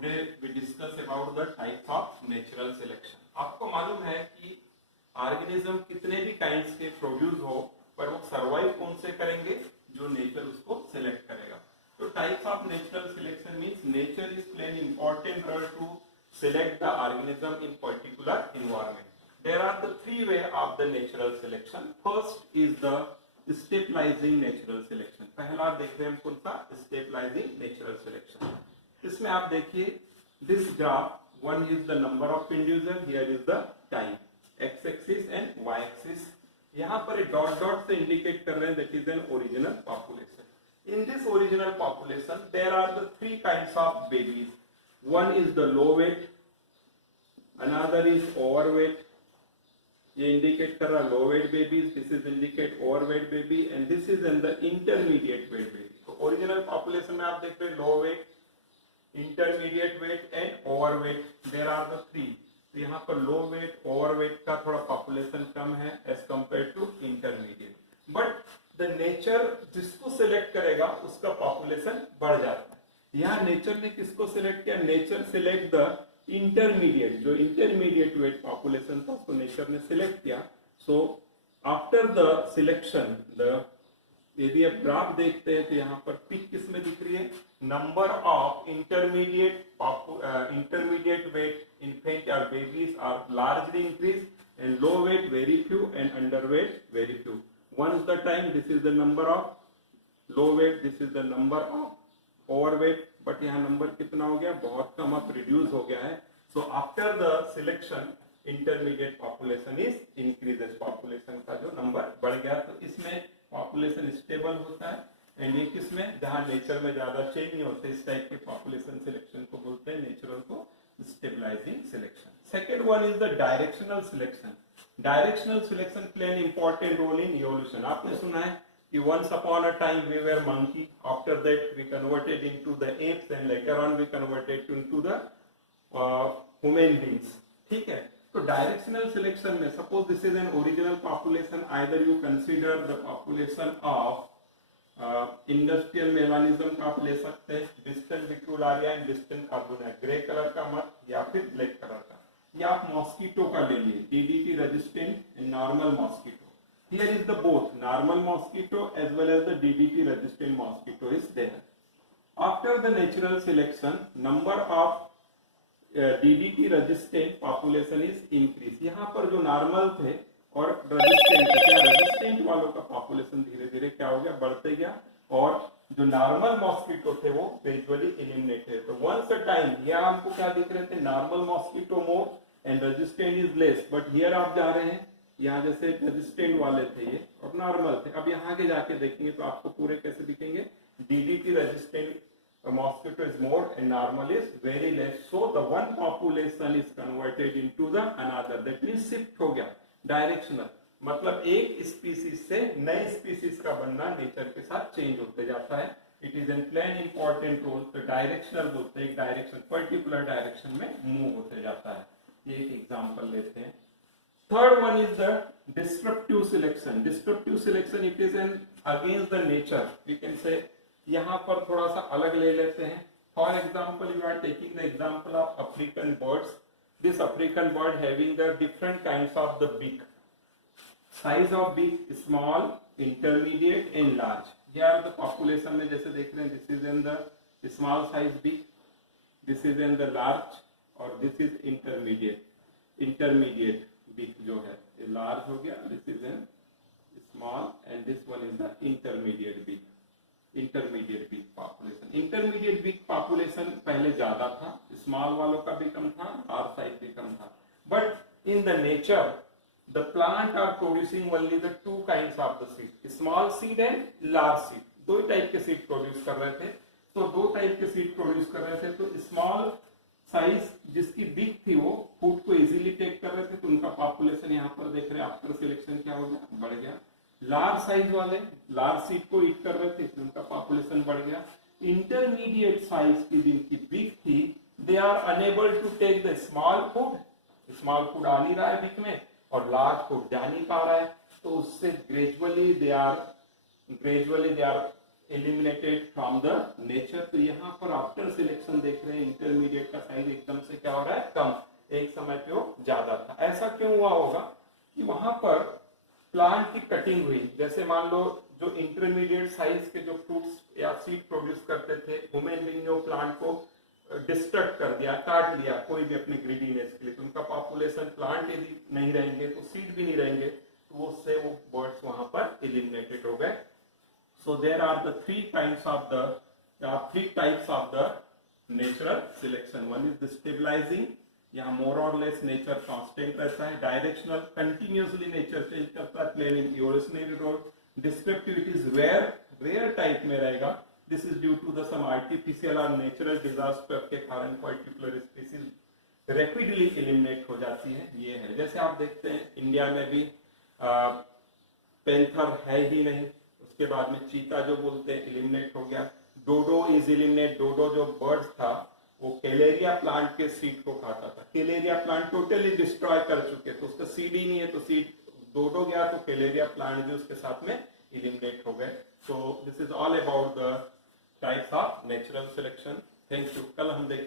Today we discuss about the types of natural selection. आपको मालूम है कि ऑर्गेनिज्म कितने भी काइंड्स के प्रोड्यूस हो पर वो सर्वाइव कौन से करेंगे, जो नेचर उसको सिलेक्ट करेगा. तो types of natural selection means nature is playing important role to select the organism in particular environment. There are the three ways of the natural selection. First is the stabilizing natural selection. पहला देख रहे हैं हम कौन सा, stabilizing natural selection. इसमें आप देखिए this graph, one is the number of individual, here is the time, x axis and y axis. यहाँ पर डॉट डॉट से इंडिकेट कर रहे हैं that is an original population. In this original population there are the three kinds of babies. One is the low weight, another is overweight. ये indicate कर रहा low weight babies, this is indicate overweight baby, and this is in the intermediate weight baby. तो original population में आप देख रहे हैं low weight, intermediate weight and overweight. There are the three. तो यहाँ पर low weight, overweight का थोड़ा population कम है as compared to intermediate. But the nature जिसको select करेगा उसका population बढ़ जाता है. यहाँ नेचर ने किसको सिलेक्ट किया, नेचर सिलेक्ट द इंटरमीडिएट, जो इंटरमीडिएट वेट पॉपुलेशन था उसको नेचर ने सिलेक्ट किया. सो आफ्टर द सिलेक्शन यदि आप ग्राफ देखते हैं तो यहाँ पर पिक किस में दिख रही है, number of intermediate weight infant और babies are largely increase and low weight very few and under weight very few. Once the time this is the number of low weight, this is the number of overweight, but यहाँ number कितना हो गया, बहुत कम, अब reduce हो गया है. So after the selection intermediate population is increases, population का जो नंबर बढ़ गया. तो इसमें पॉपुलेशन स्टेबल होता है. एंड ये किसमें, जहाँ नेचर में ज्यादा चेंज नहीं होते, इस टाइप के पॉपुलेशन सिलेक्शन को बोलते हैं नेचुरल को stabilising selection. Second one is the directional selection. Directional selection play an important role in evolution. आपने सुना है कि once upon a time we were monkey, after that we converted into the apes and later on we converted into the human beings. ठीक है. तो directional selection में suppose this is an original population, either you consider the population of industrial melanism का आप ले सकते हैं, Biston विक्यूलारिया and Biston carbonaria, grey colour का मत या फिर ब्लैक कलर का, या आप मॉस्किटो का ले लिए, DDT resistant and normal mosquito. Here is the both normal mosquito as well as the DDT resistant mosquito is there. After the natural selection, number of DDT resistant population is increased. यहाँ पर जो normal थे और resistant थे, क्या resistant वालों का population धीरे धीरे क्या हो गया, बढ़ते गया, और जो नॉर्मल मॉस्किटो थे वो ग्रेजुअली एलिमिनेट है. तो वंस अ टाइम यहाँ हमको क्या दिख रहे थे, normal mosquito more and resistant is less. But here आप जा रहे हैं, यहाँ जैसे रेजिस्टेंट वाले थे ये और नॉर्मल थे, अब यहाँ आगे जाके देखेंगे तो आपको पूरे कैसे दिखेंगे, DDT resistant mosquito is more and normal is very less. So the one population is converted into the another, that means shift हो गया डायरेक्शनल, मतलब एक स्पीसीज से नए स्पीसीज का बनना नेचर के साथ चेंज होते जाता है. It is an plane important role. तो डायरेक्शनल बोलते हैं एक डायरेक्शन पर्टिकुलर डायरेक्शन में मूव होते जाता है. ये एक एग्जाम्पल लेते हैं. Third one is the disruptive selection. Disruptive selection, it is an against the nature. We can say यहाँ पर थोड़ा सा अलग ले लेते हैं. For example, you are taking the example of African birds. This African bird having the different kinds of the beak. Size of beak small, intermediate and large. Here the population में जैसे देख रहे हैं, this is in the small size beak, this is in the large, और this is intermediate beak जो है ये large हो गया, this is an small and this one is the intermediate beak. Intermediate beak population, intermediate beak population पहले ज्यादा था, small वालों का भी कम था, लार्ज साइज भी कम था. But in the nature the plant are producing only the two kinds of the seed, small seed and large seed. दो टाइप के सीड प्रोड्यूस कर रहे थे. तो दो टाइप के सीड प्रोड्यूस कर रहे थे. तो स्मॉल साइज जिसकी बिग थी वो फूड को इजीली टेक कर रहे थे, तो उनका पॉपुलेशन यहाँ पर देख रहे हैं आफ्टर सिलेक्शन क्या हो गया, बढ़ गया. लार्ज साइज वाले लार्ज सीड को ईट कर रहे थे, तो उनका पॉपुलेशन बढ़ गया. इंटरमीडिएट साइज की जिनकी बिग थी, they are unable to take the small food, small food आ नहीं रहा है बिग में और लार्ज फूड जा नहीं पा रहा है. तो उससे gradually they are eliminated from the nature। तो यहाँ पर आफ्टर सिलेक्शन देख रहे हैं इंटरमीडिएट का साइज एकदम से क्या हो रहा है, कम, एक समय पे वो ज्यादा था। ऐसा क्यों हुआ होगा कि वहां पर प्लांट की कटिंग हुई, जैसे मान लो जो इंटरमीडिएट साइज के जो फ्रूट्स या सीड प्रोड्यूस करते थे, ह्यूमन बीइंग ने प्लांट को डिस्ट्रक्ट कर दिया, काट लिया कोई भी अपने ग्रीडीनेस के लिए, तो उनका पॉपुलेशन, प्लांट यदि नहीं रहेंगे तो सीड भी नहीं रहेंगे, तो उससे वो बर्ड्स वहां पर एलिमिनेटेड हो गए। So there are the three types of the natural selection। One is the stabilizing, यहाँ more or less nature constant रहता है। डायरेक्शनल, कंटिन्यूसली नेचर चेंज करता है। Playing evolutionary role. Descriptive, it is rare type में रहेगा। This is due to the some artificial और natural disaster के कारण पर्टिकुलर स्पीसीज रैपिडली एलिमिनेट हो जाती है। ये है, जैसे आप देखते हैं इंडिया में भी पेंथर है ही नहीं, उसके बाद में चीता जो बोलते हैं एलिमिनेट हो गया। डोडो इज एलिमिनेट। डोडो जो बर्ड था वो कैलेरिया प्लांट के सीड को खाता था। कैलेरिया प्लांट टोटली डिस्ट्रॉय कर चुके, तो उसका सीड ही नहीं है, तो सीड डोडो गया तो कैलेरिया प्लांट भी उसके साथ में एलिमिनेट हो गए। So this is all about the types of natural selection. Thank you. कल हम देखेंगे